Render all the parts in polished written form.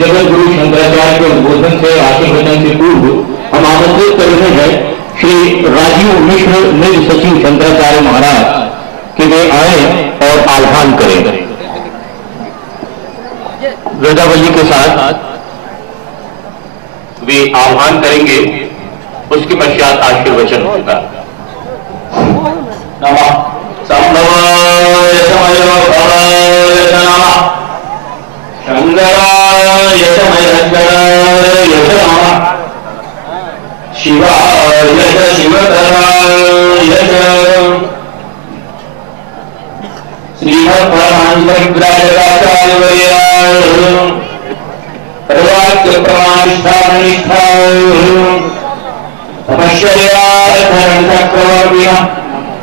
जगत गुरु शंकराचार्य के उद्बोधन से आशीर्वचन से पूर्व हम आमंत्रित कर रहे हैं श्री राजीव मिश्र निज सचिव शंकराचार्य महाराज कि वे आए और आह्वान करें। वृंदावली के साथ वे आह्वान करेंगे, उसके पश्चात आशीर्वचन होगा। नमः संभवाय समयो नमः शंकराय समयंकराय नमः शिवाय शिवतराय श्रीमद्भगवाचार्य सर्वाद्य प्रमाणिष्ठा तपश्चर्याधरण चक्रवर्तिना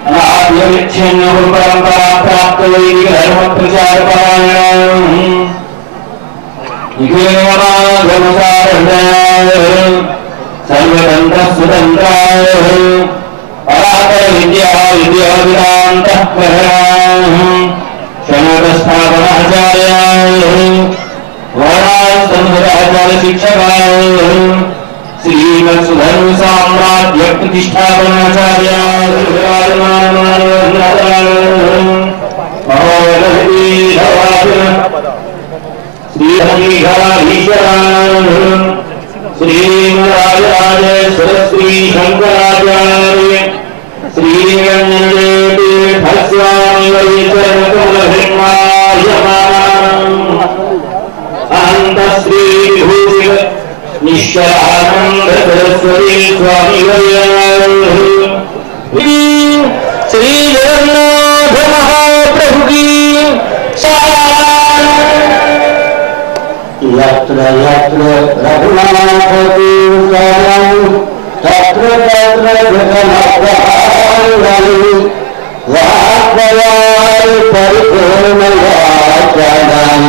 अनाद्यविच्छिन्न परंपरा प्राप्त वैदिक धर्म प्रचार सर्वतंत्र स्वतंत्राय परापर विद्या विद्या वेदांतः शरणस्थापनाचार्याय वर्णाश्रमाचार्य शिक्षकाय श्रीमत्सुधर्म साम्राज्य प्रतिष्ठापनाचार्याय श्रीमराज श्री शंकराचार्य श्री निश्चलानंद सरस्वती स्वामी श्री जगन्नाथ महाप्रभु की यत्र यत्र रघुनाथ तीर्थं तत्र तत्र जगन्नाथाय वाक्पयाय परिपूर्णवाचानं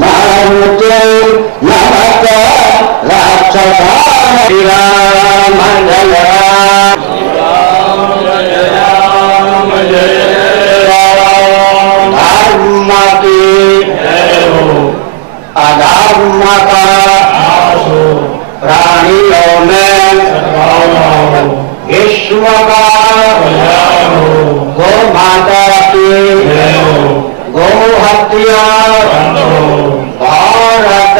मारुते नमः राक्षसाय राम जय राम जय राम धर्म की अधर्म का प्राणियों में विश्व का गौ माता की गौ हत्या भारत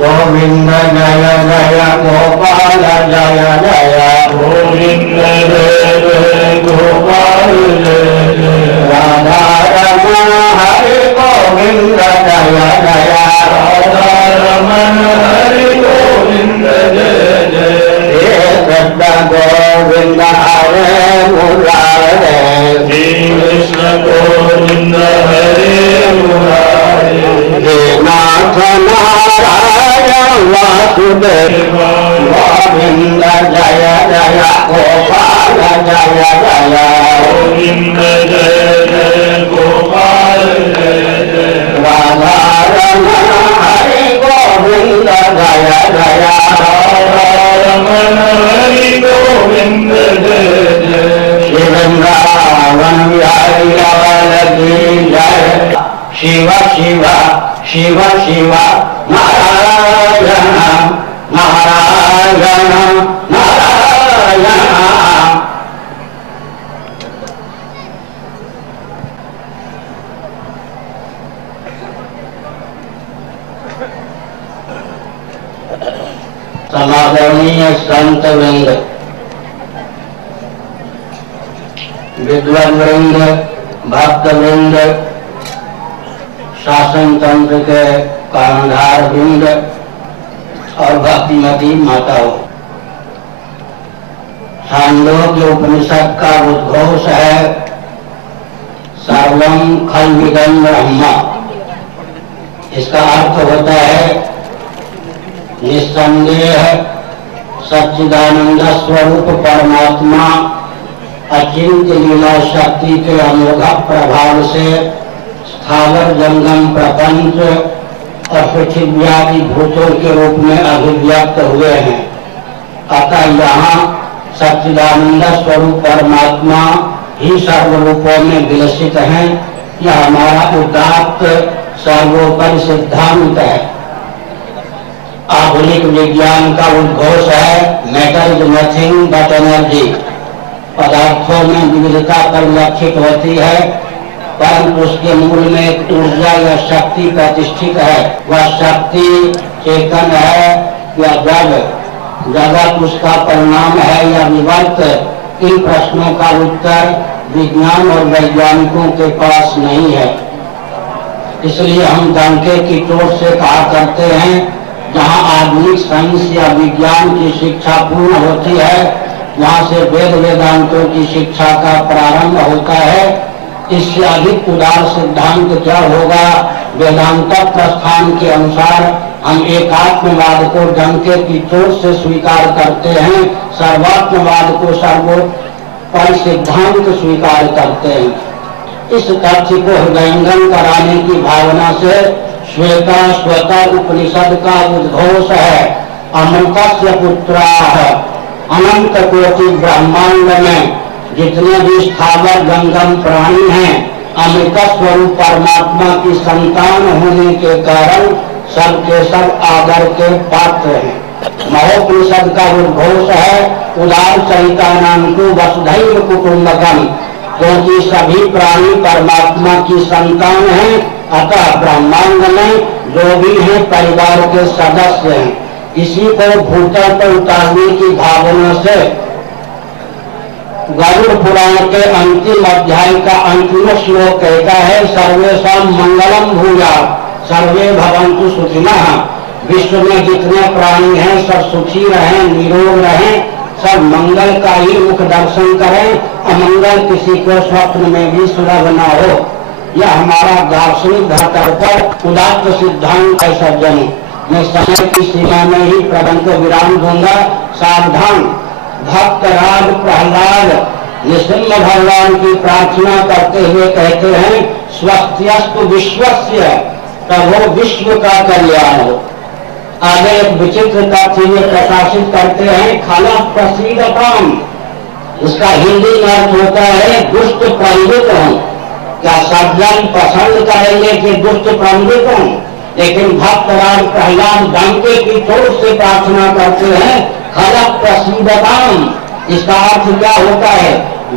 गोविंद जय जय गोपाल जय जय गोविंद जय जय गोपाल जय जय राधा रमण हरि गोविंद जय जय राधा रमण हरि गोविंद जय जय हे कृष्ण गोविंद हरे मुरारे श्री कृष्ण गोविंद हरे मुरारे हे नाथ नारायण वासुदेव गोविंद जय जय गोपाल जय जय गोविंद जय जय गोपाल जय जय राधा रमण हरि गोविंद जय जय राधा रमण हरि गोविंद जय जय वृंदावन बिहारी लाल की जय शिव शिव शिव शिव नारायण नारायण नारायण। समादरणीय संत वृंद, विद्वान वृंद, भक्त वृंद, शासन तंत्र के कर्णधार वृंद और भक्तिमती माताओं, छांदोग्य उपनिषद का उद्घोष है सर्वम खल्विदं ब्रह्म। इसका अर्थ होता है निस्संदेह सच्चिदानंद स्वरूप परमात्मा अचिंत्य लीला शक्ति के अनोखा प्रभाव से स्थावर जंगम प्रपंच और पृथ्व्यादि भूतों के रूप में अभिव्यक्त हुए हैं। अतः यहाँ सच्चिदानंद स्वरूप परमात्मा ही सर्वरूपों में विलसित हैं। यह हमारा उदात्त सर्वोपरि सिद्धांत है। आधुनिक विज्ञान का उद्घोष है matter is nothing but energy. पदार्थों में विविधता परिलक्षित होती है, परंतु उसके मूल में एक ऊर्जा या शक्ति प्रतिष्ठित है। वह शक्ति चेतन है या जड़, जगत उसका परिणाम है या विवर्त, इन प्रश्नों का उत्तर विज्ञान और वैज्ञानिकों के पास नहीं है। इसलिए हम डंके की चोट से कहा करते हैं, जहाँ आधुनिक साइंस या विज्ञान की शिक्षा पूर्ण होती है, वहाँ से वेद वेदांतों की शिक्षा का प्रारंभ होता है। इससे अधिक उदार सिद्धांत क्या होगा? वेदांत प्रस्थान के अनुसार हम एकात्मवाद को डंके की चोट से स्वीकार करते हैं, सर्वात्मवाद को सर्वोपरि सिद्धांत स्वीकार करते हैं। इस तथ्य को हृदयंगम कराने की भावना से श्वेता स्वतः उपनिषद का उद्घोष है। अमृतस्य पुत्राः, अनंत कोटि ब्रह्मांड में जितने भी स्थावर जंगम प्राणी हैं, अमृत स्वरूप परमात्मा की संतान होने के कारण सबके सब आदर के पात्र हैं। महोपनिषद का उद्घोष है उदार चरितानां को वसुधैव कुटुंबकम, क्योंकि सभी प्राणी परमात्मा की संतान हैं, अतः ब्रह्मांड में जो भी हैं परिवार के सदस्य हैं। इसी को भूतल पर उतारने की भावना से गरुड़ पुराण के अंतिम अध्याय का अंतिम श्लोक कहता है, सर्वेषां मंगलम भूयात् सर्वे भवन्तु सुखिनः। विश्व में जितने प्राणी हैं सब सुखी रहें, निरोग रहें, सब मंगल का ही मुख दर्शन करें, अमंगल किसी को स्वप्न में भी सुलभ न हो। यह हमारा दार्शनिक धरातल पर उदात्त सिद्धांत है। सज्जनों, मैं समय की सीमा में ही प्रबंध को विराम दूंगा। सावधान, भक्त राज प्रहलाद नृसिंह भगवान की प्रार्थना करते हुए कहते हैं, स्वस्त्यस्तु विश्वस्य, तब वो विश्व का कल्याण हो। आगे एक विचित्र तथ्य में प्रकाशित करते हैं, खला प्रसीदताम, इसका हिंदी में अर्थ होता है दुष्ट प्रवृत्त हों। क्या सज्जन पसंद करेंगे कि दुष्ट प्रवृत्त हों? लेकिन भक्तराज प्रहलाद डंके की चोट से प्रार्थना करते हैं, खला प्रसीदताम, इसका अर्थ क्या होता है?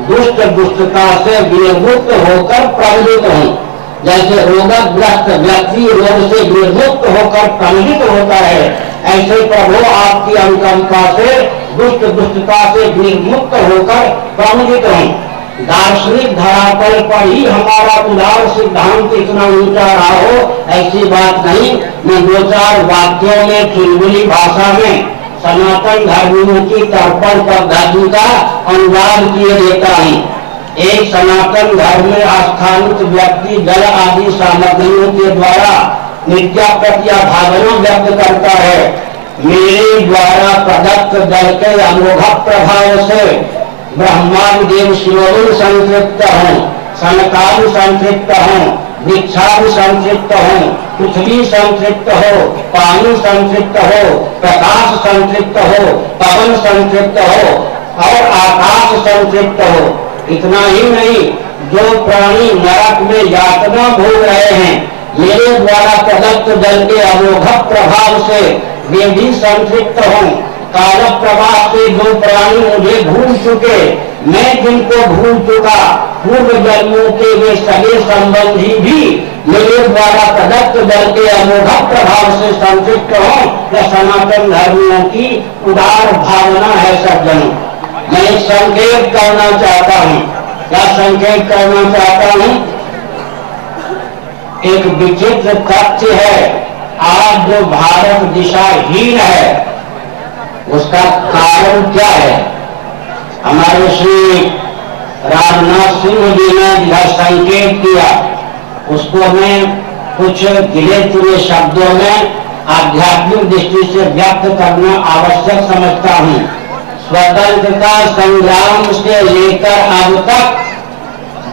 दुष्ट दुष्टता से विमुक्त होकर प्रवृत्त हों। जैसे रोगग्रस्त व्यक्ति रोग से विमुक्त होकर प्रवृत्त होता है, ऐसे प्रभु आपकी अनुकंपा से दुष्ट दुष्टता से विमुक्त होकर प्रवृत्त हों। दार्शनिक धरातल पर ही हमारा उदार सिद्धांत इतना ऊंचा रहा हो, ऐसी बात नहीं। मैं दो चार वाक्यों में चुलबुली भाषा में सनातन धर्मियों की तर्पण पद्धति का अनुवाद किए देता हूँ। एक सनातन धर्म में आस्थानित व्यक्ति जल आदि सामग्रियों के द्वारा नित्या प्रत्या भावना व्यक्त करता है। मेरे द्वारा प्रदत्त जल के अमोघ प्रभाव से ब्रह्मादि देव शिवलिंग संतृप्त हों, सनकादि संतृप्त हों, वृक्षादि संतृप्त हों, पृथ्वी संतृप्त हो, पानी संतृप्त हो, प्रकाश संतृप्त हो, पवन संतृप्त हो और आकाश संतृप्त हो। इतना ही नहीं, जो प्राणी नरक में यातना भोग रहे हैं, मेरे द्वारा प्रदत्त जल के अमोघ प्रभाव से वे भी संतृप्त हों। काल प्रवाह से जो प्राणी मुझे भूल चुके, मैं जिनको भूल चुका, पूर्व जन्मों के वे सगे संबंधी भी मेरे द्वारा प्रदत्त जल के अमोघ प्रभाव से संतृप्त हों। यह सनातन धर्मियों की उदार भावना है। सज्जनों, मैं एक संकेत करना चाहता हूँ। क्या संकेत करना चाहता हूँ? एक विचित्र तथ्य है, आज जो भारत दिशाहीन है उसका कारण क्या है? हमारे श्री राजनाथ सिंह जी ने यह संकेत किया, उसको मैं कुछ गिले चुने शब्दों में आध्यात्मिक दृष्टि से व्यक्त करना आवश्यक समझता हूँ। स्वतंत्रता संग्राम से लेकर अब तक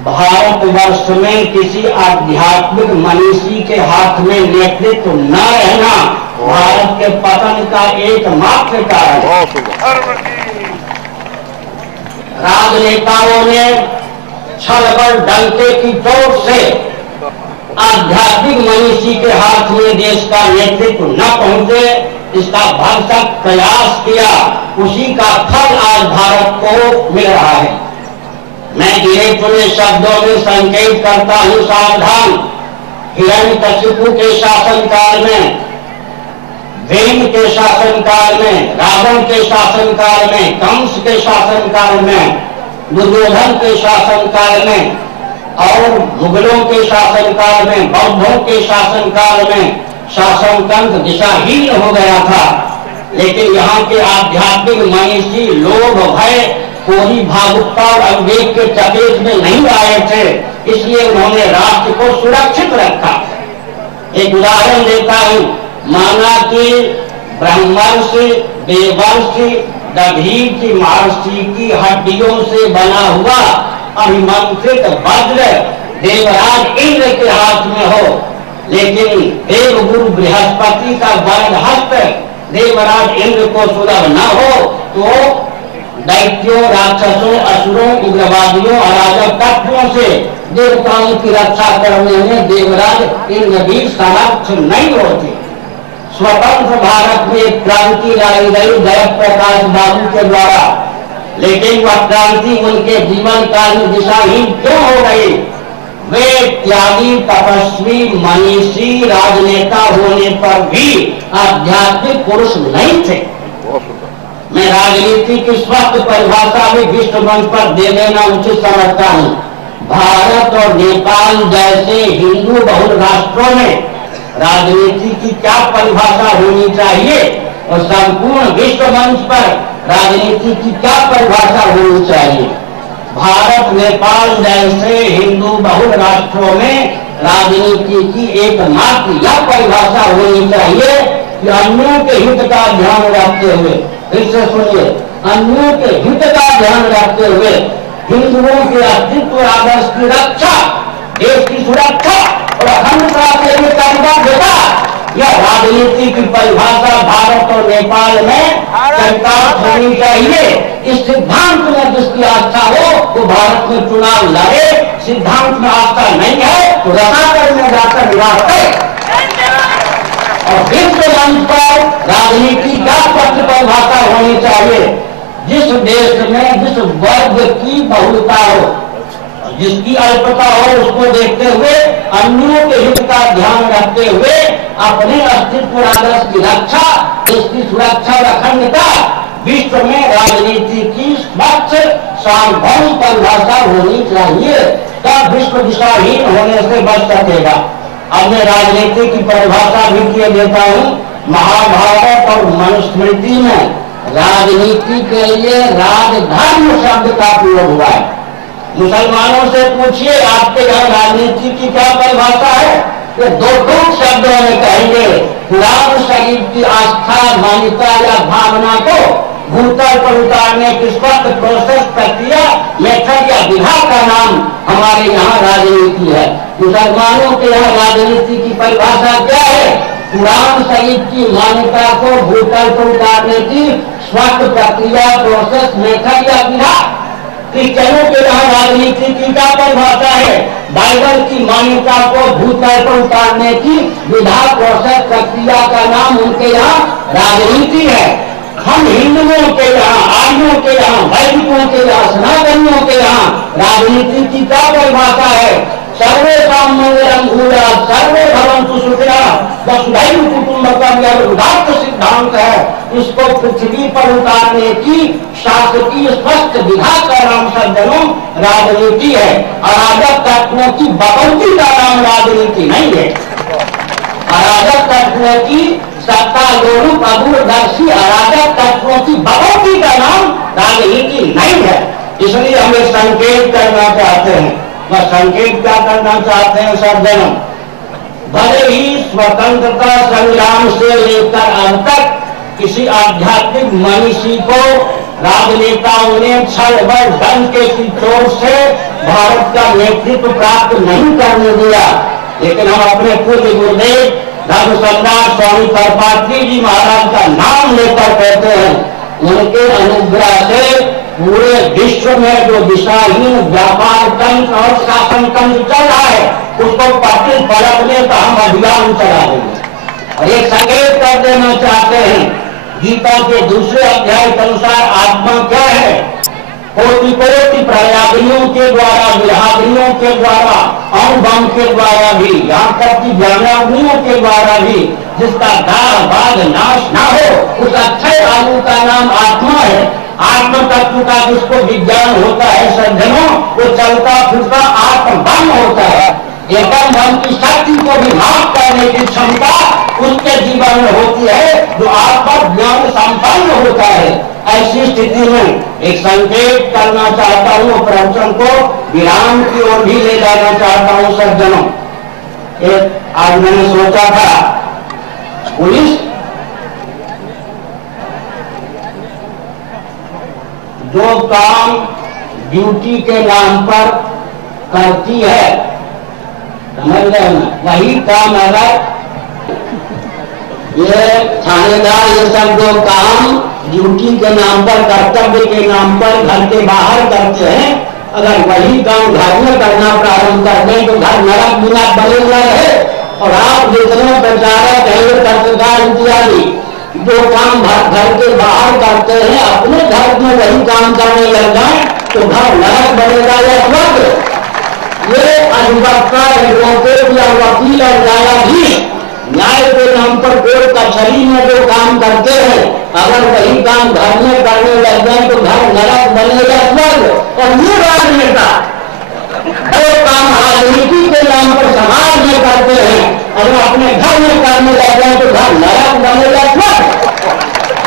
भारतवर्ष में किसी आध्यात्मिक मनीषी के हाथ में नेतृत्व न रहना भारत के पतन का एकमात्र कारण है। राजनेताओं ने छल बल डंके की चोट से आध्यात्मिक मनीषी के हाथ में देश का नेतृत्व न पहुंचे, इसका भरसक प्रयास किया, उसी का फल आज भारत को मिल रहा है। मैं गिने चुने शब्दों में संकेत करता हूं, सावधान। हिरण्यकशिपु के शासनकाल में, वेद के शासनकाल में, रावण के शासनकाल में, कंस के शासनकाल में, दुर्योधन के शासनकाल में और मुगलों के शासनकाल में, बौद्धों के शासनकाल में शासन तंत्र दिशाहीन हो गया था। लेकिन यहाँ के आध्यात्मिक मनीषी लोभ, भय, कोई भावुकता और अविवेक के चपेट में नहीं आए थे, इसलिए उन्होंने राष्ट्र को सुरक्षित रखा। एक उदाहरण देता हूं, माना कि ब्रह्मर्षि, देवर्षि, दधीचि महर्षि की हड्डियों से बना हुआ अभिमंत्रित वज्र देवराज इंद्र के हाथ में हो, लेकिन देवगुरु बृहस्पति का वरद हस्त देवराज इंद्र को सुलभ न हो, तो दैत्यों, राक्षसों, असुरों, उग्रवादियों, अराजक तत्वों से देवताओं की रक्षा करने में देवराज इंद्र भी समर्थ नहीं होते। स्वतंत्र भारत में एक क्रांति लाई गई जगत प्रकाश बाबू के द्वारा, लेकिन वह क्रांति उनके जीवन काल में दिशाहीन क्यों हो गई? वे त्यागी, तपस्वी, मनीषी, राजनेता होने पर भी आध्यात्मिक पुरुष नहीं थे। मैं राजनीति की स्वस्थ परिभाषा भी विश्व मंच पर दे देना उचित समझता हूँ। भारत और नेपाल जैसे हिंदू बहुल राष्ट्रों में राजनीति की क्या परिभाषा होनी चाहिए और संपूर्ण विश्व मंच पर राजनीति की क्या परिभाषा होनी चाहिए? भारत, नेपाल जैसे हिंदू बहुल राष्ट्रों में राजनीति की एकमात्र यह परिभाषा होनी चाहिए कि अन्यों के हित का ध्यान रखते हुए, फिर से सुनिए, अन्यों के हित का ध्यान रखते हुए हिंदुओं के अस्तित्व आदर्श की रक्षा, देश की सुरक्षा और अखंडता के लिए प्रतिबद्धता, यह राजनीति की परिभाषा भारत और नेपाल में चरितार्थ होनी चाहिए। इस सिद्धांत में जिसकी आस्था हो वो भारत में चुनाव लड़े, सिद्धांत में आस्था नहीं है तो रसाकर में जाकर निवास करे। और विश्व मंच पर राजनीति का स्पष्ट परिभाषा होनी चाहिए। जिस देश में जिस वर्ग की बहुलता हो, जिसकी अल्पता हो, उसको देखते हुए अन्यों के हित का ध्यान रखते हुए अपने अस्तित्व आदर्श की रक्षा, इसकी सुरक्षा और अखंडता, विश्व में राजनीति की स्पष्ट सार्वभौम परिभाषा होनी चाहिए, तब विश्व दिशाहीन होने से बच सकेगा। अब मैं राजनीति की परिभाषा भी किए देता हूँ। महाभारत और मनुस्मृति में राजनीति के लिए राजधर्म शब्द का प्रयोग हुआ है। मुसलमानों से पूछिए आपके यहाँ राजनीति की क्या परिभाषा है, ये दो शब्दों में कहेंगे। कुरान शरीफ की आस्था, मान्यता या भावना को भूतल पर उतारने की स्पष्ट प्रोसेस, प्रक्रिया, मेथड या विधा का नाम हमारे यहाँ राजनीति है। मुसलमानों के यहाँ राजनीति की परिभाषा क्या है? कुरान शरीफ की मान्यता को भूतल पर उतारने की स्पष्ट प्रक्रिया, प्रोसेस, मेथड या विधा। क्रिश्चियनों के यहाँ राजनीति की क्या परिभाषा है? बाइबल की मान्यता को भूतल पर उतारने की विधा, प्रोसेस, प्रक्रिया का नाम उनके यहाँ राजनीति है। हम हिंदुओं के यहाँ, आर्यों के यहाँ, वैदिकों के यहाँ, सनातनियों के यहाँ राजनीति की क्या परिभाषा है? सर्वेषां मंगलम भूयात्, सर्वे भवन्तु सुखिनः, वसुधैव कुटुम्बकम्, यह उदात्त सिद्धांत है। इसको पृथ्वी पर उतारने की शासकीय स्पष्ट विधा का नाम सज्जनों राजनीति है। अराजक तत्वों की बकौती का नाम राजनीति नहीं है। अराजक तत्वों की सत्तालोलुप अदूरदर्शी अराजक तत्वों की बकौती का नाम राजनीति नहीं है। इसलिए हम एक संकेत करना चाहते हैं। वह संकेत क्या करना चाहते हैं सज्जनों? भले ही स्वतंत्रता संग्राम से लेकर अब तक किसी आध्यात्मिक मनीषी को राजनेताओं ने छल बल डंके की चोट से भारत का नेतृत्व प्राप्त नहीं करने दिया, लेकिन हम अपने पूज्य गुरुदेव धर्म सम्राट स्वामी परपात्री जी महाराज का नाम लेकर कहते हैं, उनके अनुग्रह से पूरे विश्व में जो दिशाहीन व्यापार तंत्र और शासन तंत्र चल रहा है उसको पटल पलटने का हम अभियान चला देंगे। और एक संकेत कर देना चाहते हैं, गीता के दूसरे अध्याय के अनुसार आत्मा क्या है? कोटि कोटि प्रयागियों के द्वारा, विरागियों के द्वारा, अणुबम के द्वारा भी, यहाँ तक कि ज्ञानाग्नियों के द्वारा भी जिसका दाग बाग नाश ना हो उस अक्षय आयु का नाम आत्मा है। आत्म तत्व का जिसको विज्ञान होता है सज्जनों, वो चलता फिरता आत्मबम होता है। एकदम मन की शक्ति को विभाग करने की क्षमता उसके जीवन में होती है जो आत्म ज्ञान संपन्न होता है। ऐसी स्थिति में एक संकेत करना चाहता हूँ, प्रवचन को विराम की ओर भी ले जाना चाहता हूँ सज्जनों। एक आज मैंने सोचा था पुलिस जो काम ड्यूटी के नाम पर करती है, समझ गए ना, वही काम अगर ये थानेदार ये सब जो काम ड्यूटी के नाम पर, कर्तव्य के नाम पर घर के बाहर करते हैं, अगर वही काम घर में करना प्रारंभ कर दें तो घर नरक बिना बने हुआ है। और आप जितने प्रचारक हैं, पत्रकार इत्यादि जो काम घर के बाहर करते हैं, अपने घर में वही काम करने लग जाए तो घर नरक बनेगा या स्वर्ग। ये अधिवक्ता एडवोकेट या वकील और न्यायाधीश न्याय के नाम पर कोर्ट कचहरी में जो काम करते हैं, अगर वही काम घर में करने लग जाए तो घर नरक बनेगा स्वर्ग। और ये राजनेता जो काम राजनीति के नाम पर समाज में करते हैं, अगर अपने घर में करने लग जाए तो घर नरक बनेगा स्वर्ग।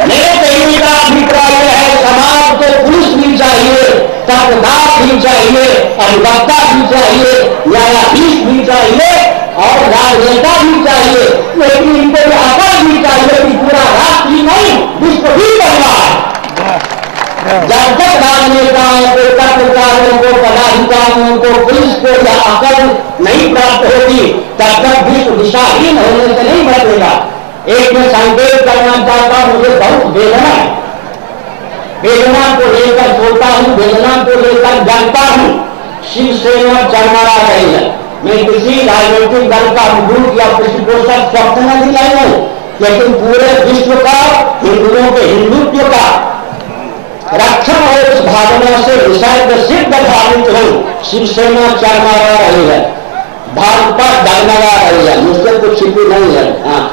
मेरे कहने का अभिप्राय है, समाज को पुलिस भी चाहिए, तहसीलदार भी चाहिए, अधिवक्ता भी चाहिए, न्यायाधीश भी चाहिए और राजनेता भी चाहिए, लेकिन इनको अकल भी चाहिए कि पूरा राष्ट्र ही नहीं विश्व भी बनना है। जब तक राजनेताओं को, पत्रकारों को, पदाधिकारियों को, पुलिस को यह अकल नहीं प्राप्त होगी तब तक विश्व दिशाहीन होने से नहीं बचेगा। एक मैं संकेत करना चाहता हूं, मुझे बहुत वेदना है, वेदना को लेकर सोता हूं, वेदना को लेकर जानता हूं। शिवसेना चरमरा रही है। मैं किसी राजनीतिक दल का मुद्दू या पृष्ठपोषक स्वप्न नहीं लाई हूं, लेकिन पूरे विश्व का, हिंदुओं के हिंदुत्व का रक्षण और इस भावना से विसर्ग सिद्ध भावित हूं। शिवसेना चरमरा रही है, भाजपा डगमगा रही है, मुझसे कुछ छिपी नहीं है। हाँ,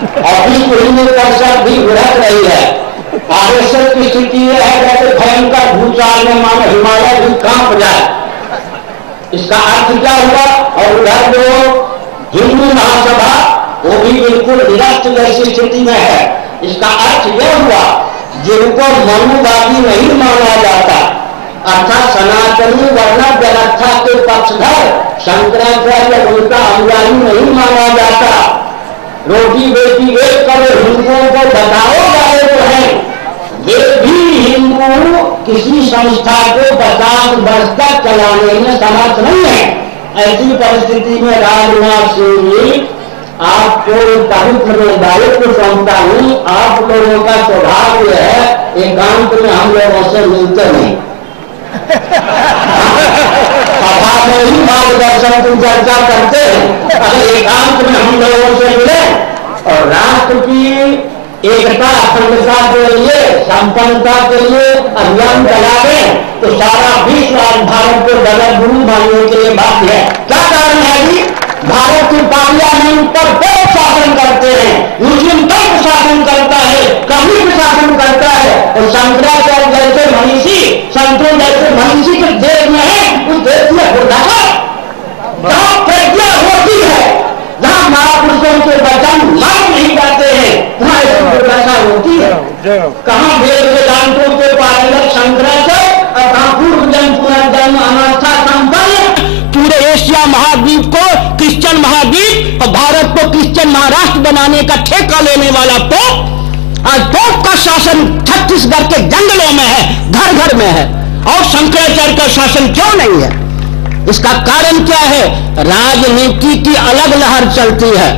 और विश्व हिंदू परिषद भी उड़क रही है। आरएसएस की स्थिति यह है जैसे भयंकर भूचाल में मानो हिमालय भी कांप जाए। इसका अर्थ क्या हुआ? और उधर जो हिंदू महासभा वो भी बिल्कुल निरस्त जैसी स्थिति में है। इसका अर्थ यह हुआ जिनको मनुवादी नहीं माना जाता, अर्थात सनातनी वर्ण व्यवस्था के पक्षधर शंकराचार्य उनका अनुयायी नहीं माना जाता। रोटी बेटी एक करोड़ हिंदुओं को बताओ जाए तो है, वे भी हिंदू किसी संस्था को 50 वर्ष तक चलाने में समर्थ नहीं है। ऐसी परिस्थिति में राजनाथ सिंह जी, आपको पवित्र दायित्व सौंपता हूं। आप लोगों का स्वभाव यह है, एकांत में हम लोगों से मिलते नहीं, सभा में ही मार्गदर्शन की चर्चा करते हैं। अगर एकांत में हम लोगों से मिले और राष्ट्र की एकता अखंडता के लिए, संपन्नता के लिए अभियान चलावे तो सारा विश्व आज भारत को जगत गुरु मानने के लिए बाध्य है। क्या कारण है जी? भारत की पार्लियामेंट पर बहुत शासन करते हैं, मुस्लिम तंत्र शासन करता है, कम्युनिस्ट शासन करता है, और शंकराचार्य जैसे मनीषी, संतों जैसे मनीषी के देश में है, उस देश में दुर्दशा, जहां प्रज्ञा होती है, जहां महापुरुषों के वचन मान नहीं जाते हैं, वहां ऐसी दुर्दशा होती है। कहां वेद वेदांतों के पारिलक शंकराचार्य और कहां पूर्व जन्म पुनर्जन्म अनास्था संपन्न पूरे एशिया महाद्वीप को क्रिश्चियन महाद्वीप और भारत को क्रिश्चियन महाराष्ट्र बनाने का ठेका लेने वाला पोप, आज पोप का शासन छत्तीसगढ़ के जंगलों में है, घर घर में है, और शंकराचार्य का शासन क्यों नहीं है? इसका कारण क्या है? राजनीति की अलग लहर चलती है,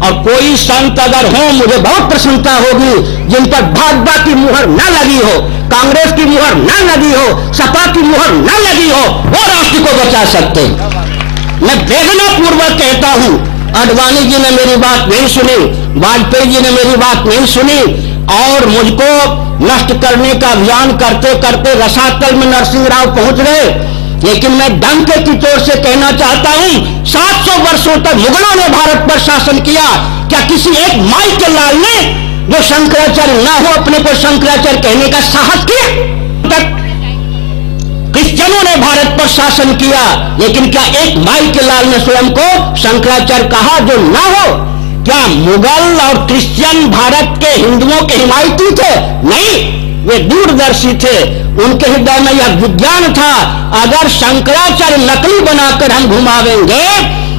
और कोई संत अगर हो, मुझे बहुत प्रसन्नता होगी जिन पर भाजपा की मुहर न लगी हो, कांग्रेस की मुहर न लगी हो, सपा की मुहर न लगी हो, वो राष्ट्र को बचा सकते हैं। मैं वेदना पूर्वक कहता हूं, आडवाणी जी ने मेरी बात नहीं सुनी, वाजपेयी जी ने मेरी बात नहीं सुनी और मुझको नष्ट करने का अभियान करते करते रसातल में नरसिंह राव पहुंच गए। लेकिन मैं डंके की चोट से कहना चाहता हूं, 700 वर्षों तक मुगलों ने भारत पर शासन किया। क्या किसी एक माई के लाल ने, जो शंकराचार्य ना हो, अपने को शंकराचार्य कहने का साहस किया? तक क्रिश्चियनों ने भारत पर शासन किया, लेकिन क्या एक माई के लाल ने स्वयं को शंकराचार्य कहा जो ना हो? क्या मुगल और क्रिश्चियन भारत के हिंदुओं के हिमायती थे? नहीं, वे दूरदर्शी थे। उनके हृदय में यह विज्ञान था, अगर शंकराचार्य नकली बनाकर हम घुमावेंगे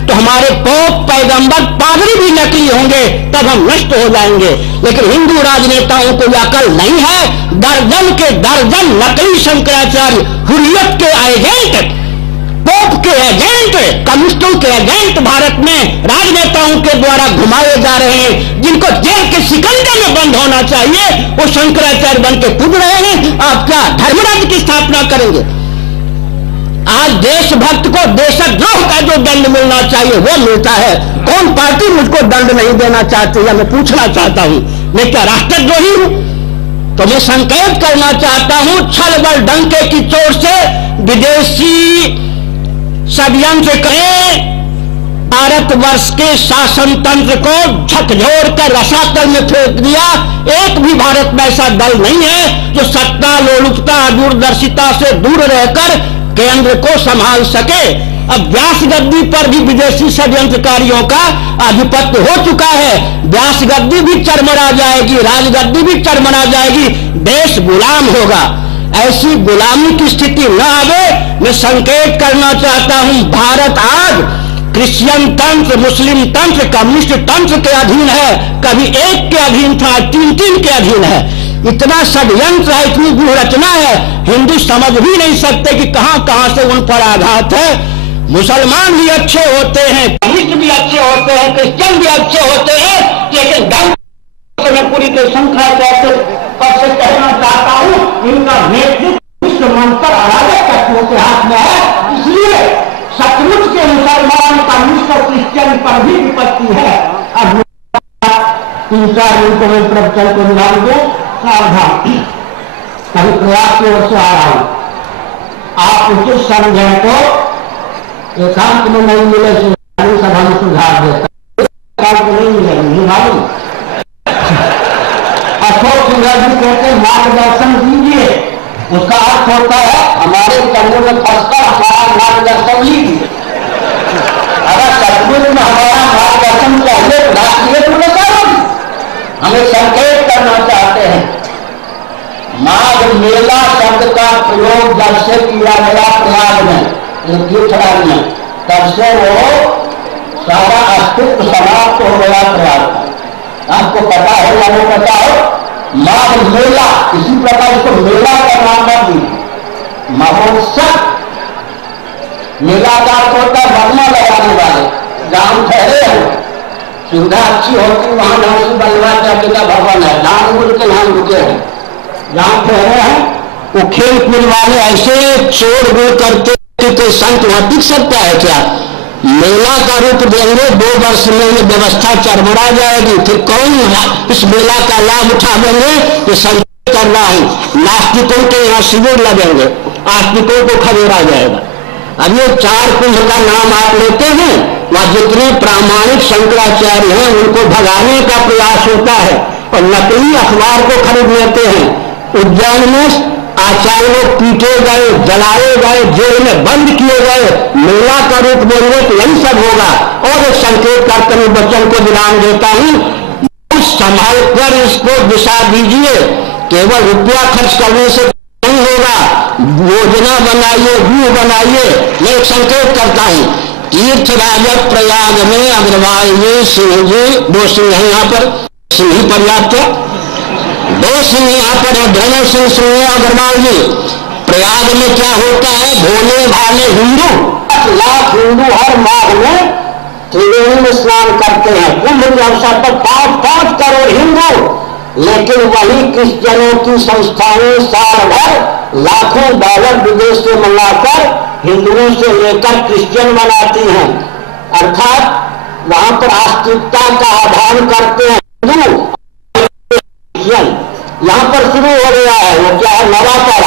तो हमारे पोप, पैगंबर, पादरी भी नकली होंगे, तब हम नष्ट हो जाएंगे। लेकिन हिंदू राजनेताओं को यह अकल नहीं है। दर्जन के दर्जन नकली शंकराचार्य, हुर्रियत के एजेंट, पोप के एजेंट, कम्युनिस्टों के एजेंट भारत में राजनेताओं के द्वारा घुमाए जा रहे हैं। जिनको जेल के सिकंदर में बंद होना चाहिए, वो शंकराचार्य बन के कूद रहे हैं। आप क्या धर्मराज्य की स्थापना करेंगे? आज देशभक्त को देशद्रोह का जो दंड मिलना चाहिए वो मिलता है। कौन पार्टी मुझको दंड नहीं देना चाहती है? मैं पूछना चाहता हूं, मैं क्या राष्ट्रद्रोही हूं? तो मैं संकेत करना चाहता हूं, छल बल डंके की चोट से विदेशी षड्यंत्र करें, भारतवर्ष के शासन तंत्र को झकझोर कर रसातल में फेंक दिया। एक भी भारत में ऐसा दल नहीं है जो सत्ता, लोलुपता, दूरदर्शिता से दूर रहकर केंद्र को संभाल सके। अब व्यास गद्दी पर भी विदेशी षड्यंत्रकारियों का आधिपत्य हो चुका है। व्यास गद्दी भी चरमरा जाएगी, राजगद्दी भी चरमरा जाएगी, देश गुलाम होगा। ऐसी गुलामी की स्थिति न आवे, मैं संकेत करना चाहता हूं। भारत आज क्रिश्चियन तंत्र, मुस्लिम तंत्र, कम्युनिस्ट तंत्र के अधीन है। कभी एक के अधीन था, 3 के अधीन है। इतना षड्यंत्र है, इतनी व्यूहरचना है, हिंदू समझ भी नहीं सकते कि कहां कहां से उन पर आघात है। मुसलमान भी अच्छे होते हैं, कम्युनिस्ट भी अच्छे होते हैं, क्रिश्चियन भी अच्छे होते हैं, लेकिन मैं पूरी के शंकराचार्य पर से कहना चाहता हूं, इनका नेतृत्व विश्व मंच पर अराजक तत्वों के हाथ में है। इसलिए सचमुच के मुसलमान, कम्युनिस्ट और क्रिश्चियन पर भी विपत्ति है। अब 3-4 दिन को मैं प्रवचन को निकाल दो, सावधान, कभी प्रयास की ओर से आ रहा हूं। आप उचित समझें तो एकांत में नहीं मिले, सभा में सुधार देता, एकांत में नहीं मिले, नहीं मालूम। अशोक सिंह जी कहते हैं मार्गदर्शन दीजिए, उसका अर्थ होता है हमारे चरणों में फंसकर हमारा मार्गदर्शन लीजिए। अगर सचमुच में हमारा मार्गदर्शन चाहिए तो राष्ट्रीय हमें संकेत करना चाहते हैं। माघ मेला शब्द का प्रयोग जब से किया गया प्रयाग में, तीर्थराज में, तब से वो सारा अस्तित्व समाप्त हो गया प्रयाग का। आपको पता हो या नहीं पता हो, माघ मेला, इसी प्रकार इसको मेला का नाम मत दीजिए। महोत्सव, मेला का अर्थ होता है वर्मा लगाने वाले, जहां ठहरे हो, सुविधा अच्छी होती वहां नरसिंह बल्लभाचार्य का भवन है, नानगुल के नाम रुके हैं, जहां ठहरे हैं वो खेल कूद वाले ऐसे चोर गुड़ करते कोई संत वहां टिक सकता है क्या? मेला का रूप देंगे, 2 वर्ष में ये व्यवस्था चरमरा जाएगी, फिर कौन इस मेला का लाभ उठावेंगे? ये संकेत कर रहा हूं। नास्तिकों के यहाँ शिविर लगेंगे, आस्तिकों को खदेड़ा जाएगा। अब ये 4 कुंभ का नाम आप लेते हैं, वहां जितने प्रामाणिक शंकराचार्य हैं उनको भगाने का प्रयास होता है और नकली अखबार को खरीद लेते हैं। उज्जैन में आचार्य लोग पीटे गए, जलाए गए, जेल में बंद किए गए। मेला का रूप देंगे तो यही सब होगा। और एक संकेत करते हुए बच्चों को विराम देता हूं, संभाल कर इसको दिशा दीजिए। केवल रुपया खर्च करने से नहीं होगा, योजना बनाइए, व्यू बनाइए। मैं एक संकेत करता हूं, तीर्थराज प्रयाग में अग्रवाल जी, सिंह जी, 2 सिंह है यहाँ पर, सिंह ही पर्याप्त है, 2 सिंह यहाँ पर है, दोनों सिंह सिंह अग्रवाल जी। प्रयाग में क्या होता है, भोले भाले हिंदू, 10 लाख हिंदू हर माह में त्रिवेणी में स्नान करते हैं, कुंभ के अवसर पर 5-5 करोड़ हिंदू, लेकिन वही क्रिश्चियनों की संस्थाएं साल भर लाखों डॉलर विदेश से मंगाकर हिंदुओं से लेकर क्रिश्चियन बनाती हैं। अर्थात वहां पर आस्तिकता का आधान करते हैं हिंदू क्रिश्चियन। यहां पर शुरू हो गया है वो क्या है, नवाचार।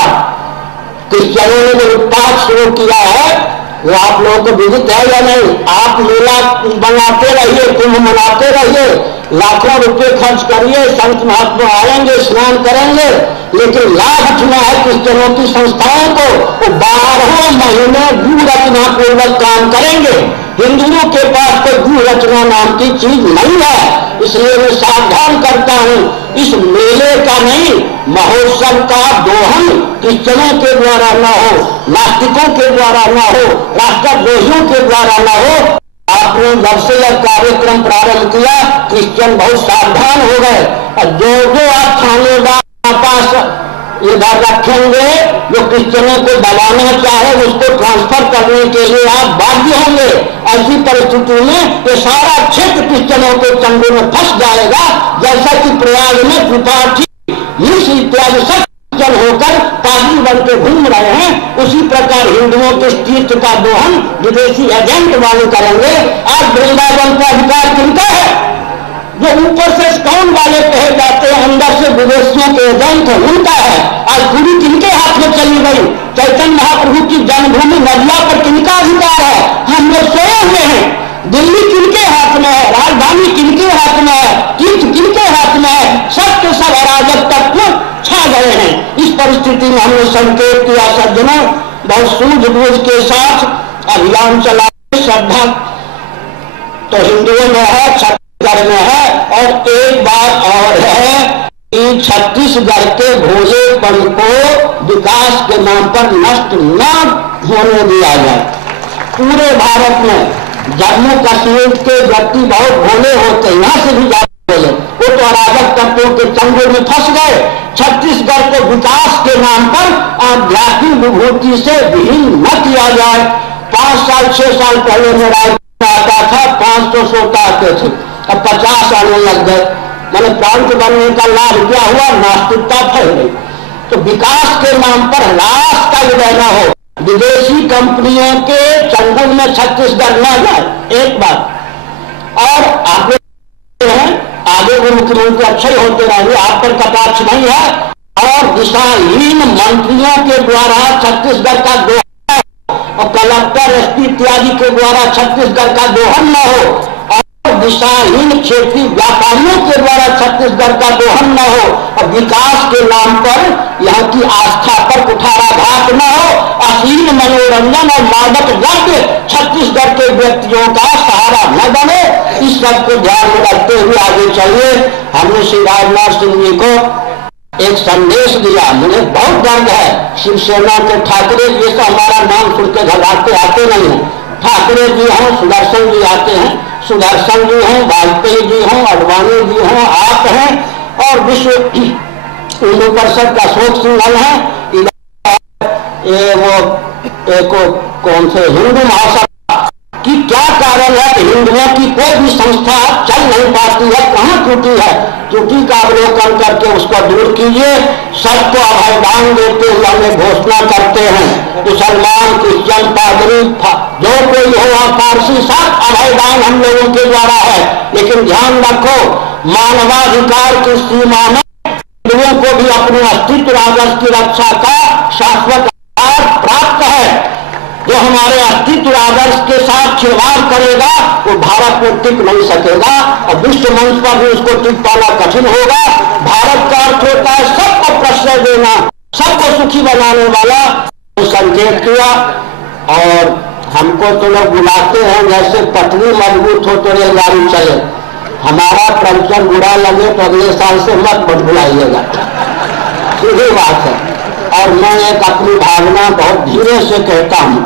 क्रिश्चियनों ने जो उत्पाद शुरू किया है वो आप लोगों को विदित है या नहीं? आप लीला बनाते रहिए, कुंभ मनाते रहिए, लाखों रुपए खर्च करिए, संत महात्मा आएंगे, स्नान करेंगे, लेकिन लाभ उठना है क्रिश्चियनों की संस्थाओं को। वो 12 महीने व्यू रचना पूर्वक काम करेंगे। हिंदुओं के पास कोई व्यू रचना नाम की चीज नहीं है। इसलिए मैं सावधान करता हूं, इस मेले का नहीं, महोत्सव का दोहन क्रिश्चियनों के द्वारा न हो, नास्तिकों के द्वारा न हो, राष्ट्रद्रोहियों के द्वारा न हो। आपने जब से यह कार्यक्रम प्रारंभ किया, क्रिश्चियन बहुत सावधान हो गए, और जो आप थानेदार पास इधर रखेंगे, जो क्रिश्चियनों को दबाना चाहे उसको ट्रांसफर करने के लिए आप बाध्य होंगे। ऐसी परिस्थिति में ये सारा क्षेत्र क्रिश्चियनों के चंगुल में फंस जाएगा। जैसा कि प्रयाग में त्रिपाठी इत्यादि सब क्रिश्चियन होकर पादरी बन के घूम रहे हैं, उसी प्रकार हिंदुओं के तीर्थ का दोहन विदेशी एजेंट वाले करेंगे। आज वृंदावन का अधिकार किनका है? जो ऊपर से स्काउन वाले कहे जाते हैं, अंदर से विदेशियों के एजेंट है, उनका है। आज पूरी किनके हाथ में चली गई? चैतन्य महाप्रभु की जन्मभूमि नदिया पर किनका अधिकार है? हम लोग सोए हुए हैं। दिल्ली किनके हाथ में है? राजधानी किनके हाथ में है? तीर्थ किनके हाथ में है? सब के सब अराजक तत्व छा गए हैं। इस परिस्थिति में हमने संकेत किया, सज्जनों, बहुत सूझबूझ के साथ अभियान चला। श्रद्धा तो हिंदुओं में है, छत्तीसगढ़ में है, और एक बात और है कि छत्तीसगढ़ के भोलेपन को विकास के नाम पर नष्ट न होने दिया जाए। पूरे भारत में जम्मू कश्मीर के व्यक्ति बहुत भोले होते हैं, यहाँ से भी ज्यादा भोले, वो तो अराजक तत्वों के चंगुल में फंस गए। छत्तीसगढ़ को विकास के नाम पर आध्यात्मिक विभूति से विहीन न किया जाए। 5 साल 6 साल पहले मेरा आता था, 500 श्रोता आते थे, अब 50 आने लग गए। मैंने प्रांत बनने का लाभ क्या हुआ? नास्तिकता फैल गई। तो विकास के नाम पर रास का उदय न हो, विदेशी कंपनियों के चंगुल में छत्तीसगढ़ न जाए, एक बात। और आगे आगे वो मुख्यमंत्री अच्छे होते रहेंगे, आप पर कटाक्ष नहीं है। और दिशाहीन मंत्रियों के द्वारा छत्तीसगढ़ का दोहन और कलेक्टर एसपी इत्यादि के द्वारा छत्तीसगढ़ का दोहन न हो, दिशाहीन क्षेत्रीय व्यापारियों के द्वारा छत्तीसगढ़ का दोहन न हो, और विकास के नाम पर यहाँ की आस्था पर कुठाराघात न हो, अश्लील मनोरंजन और मादक द्रव्य छत्तीसगढ़ के व्यक्तियों का सहारा न बने। इस सब को ध्यान में रखते हुए आगे चलिए। हमने श्री राजनाथ सिंह जी को एक संदेश दिया। मुझे बहुत दर्द है, शिवसेना के ठाकरे जी का हमारा नाम सुन के घबराते आते नहीं है। ठाकरे जी हों, सुदर्शन जी आते हैं, सुदर्शन जी हों, वाजपेयी जी हों, अडवाणी जी हों, आप हैं, और विश्व हिंदू परिषद का अशोक सिंघल है, ये वो कौन से हिंदू महासभा की क्या कारण है कि हिंदुओं की कोई भी संस्था चल नहीं पाती है? कहाँ त्रुटि है? त्रुटि का अवलोकन करके उसको दूर कीजिए। सबको अभयदान देते हुए हमें घोषणा करते हैं, मुसलमान, क्रिश्चियन, पादरी, जो कोई हो, वहां पारसी, सब अभयदान हम लोगों के द्वारा है। लेकिन ध्यान रखो, मानवाधिकार की सीमा में हिंदुओं को भी अपने अस्तित्व आदर्श की रक्षा का शाश्वत अधिकार प्राप्त है। जो हमारे अस्तित्व आदर्श के साथ खिलवाड़ करेगा वो भारत में टिक नहीं सकेगा, और विश्व मंच पर भी उसको टिक पाना कठिन होगा। भारत का अर्थ होता है सबको प्रश्रय देना, सबको सुखी बनाने वाला। संकेत किया, और हमको तो लोग बुलाते हैं जैसे पटरी मजबूत हो तो रेलगाड़ी चले। हमारा प्रवचन बुरा लगे तो अगले साल से मत बुलाइएगा, सीधी बात है। और मैं एक अपनी भावना बहुत धीरे से कहता हूं,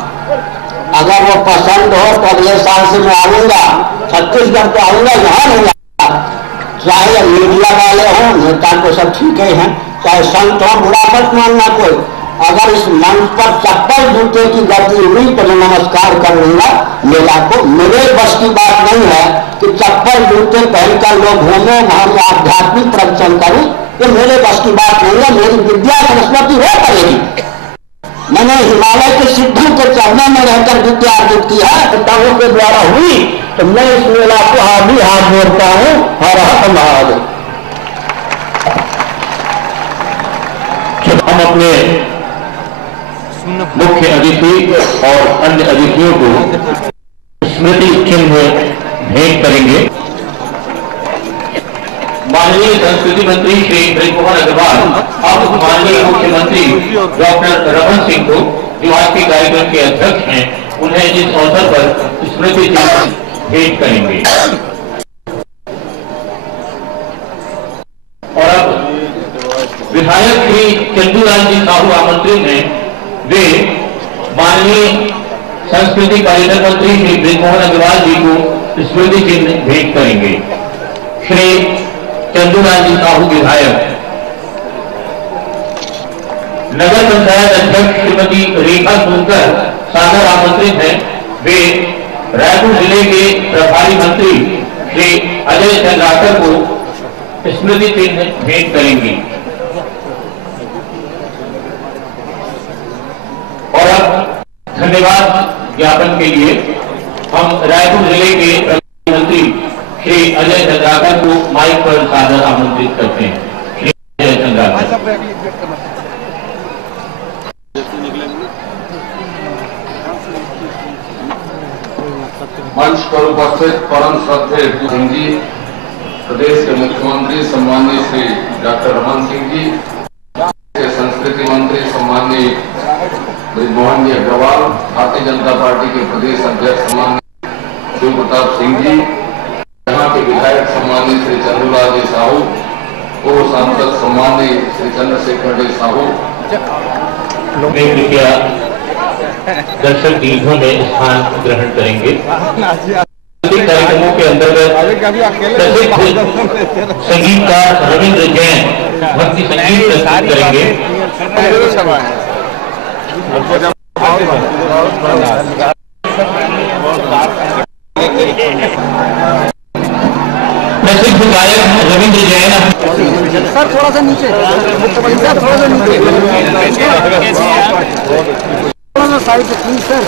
अगर वो पसंद हो तो अगले साल से मैं आऊंगा, छत्तीसगढ़ तो आऊंगा, यहाँ नहीं आऊंगा। चाहे मीडिया वाले हों, नेता तो सब ठीक ही हैं, चाहे संत हो, बुरा मत मानना कोई, अगर इस मंच पर चप्पल जूते की गलती हुई तो मैं नमस्कार कर लूंगा मेरा को। मेरे बस की बात नहीं है कि चप्पल जूते पहनकर लोग घूमे, वहां से आध्यात्मिक प्रवचन करूं, ये मेरे बस की बात नहीं है। मेरी विद्या सरस्वती हो करेगी। मैंने हिमालय के सिद्धों के चरणों में रहकर विद्या अर्जित की है, पिताओं के द्वारा हुई, तो मैं इस मेला को भी हाथ जोड़ता हूं। हर हर महादेव। हम अपने मुख्य अतिथि और अन्य अतिथियों को स्मृति चिन्ह भेंट करेंगे। माननीय संस्कृति मंत्री श्री ब्रिजमोहन अग्रवाल अब माननीय मुख्यमंत्री डॉक्टर रमन सिंह को, जो आज के कार्यक्रम के अध्यक्ष हैं, उन्हें इस अवसर पर स्मृति चिन्ह भेंट करेंगे। और अब विधायक श्री चंदूलाल जी साहू आमंत्रित हैं। वे माननीय संस्कृति पर्यटन मंत्री श्री ब्रिजमोहन अग्रवाल जी को स्मृति चिन्ह भेंट करेंगे। श्री चंदूलाल जी साहू विधायक, नगर पंचायत अध्यक्ष श्रीमती रेखा सोनकर सादर आमंत्रित हैं। वे रायपुर जिले के प्रभारी मंत्री श्री अजय चंद्राकर को स्मृति चिन्ह भेंट करेंगी। और अब धन्यवाद ज्ञापन के लिए हम रायपुर जिले के प्रभारी मंत्री श्री अजय चंद्राकर को माइक पर सादर आमंत्रित करते हैं। श्री अजय चंद्राकर। मंच पर उपस्थित परम श्रद्धेय सिंह जी, प्रदेश के मुख्यमंत्री सम्माननीय श्री डॉक्टर रमन सिंह जी, के संस्कृति मंत्री सम्माननीय ब्रिजमोहन जी अग्रवाल, भारतीय जनता पार्टी के प्रदेश अध्यक्ष सम्माननीय शिव प्रताप सिंह जी, यहाँ के विधायक सम्माननीय श्री चंदूलाल जी साहू, पूर्व सांसद सम्माननीय श्री चंद्रशेखर जी साहू, दर्शक दीर्घों में स्थान ग्रहण करेंगे। कार्यक्रमों के अंतर्गत संगीतकार रविंद्र जैन भक्ति संगीत प्रस्तुत करेंगे। प्रसिद्ध गायक रविंद्र जैन। सर थोड़ा सा नीचे, सर थोड़ा सा नीचे, थोड़ा सा साइड प्लीज सर।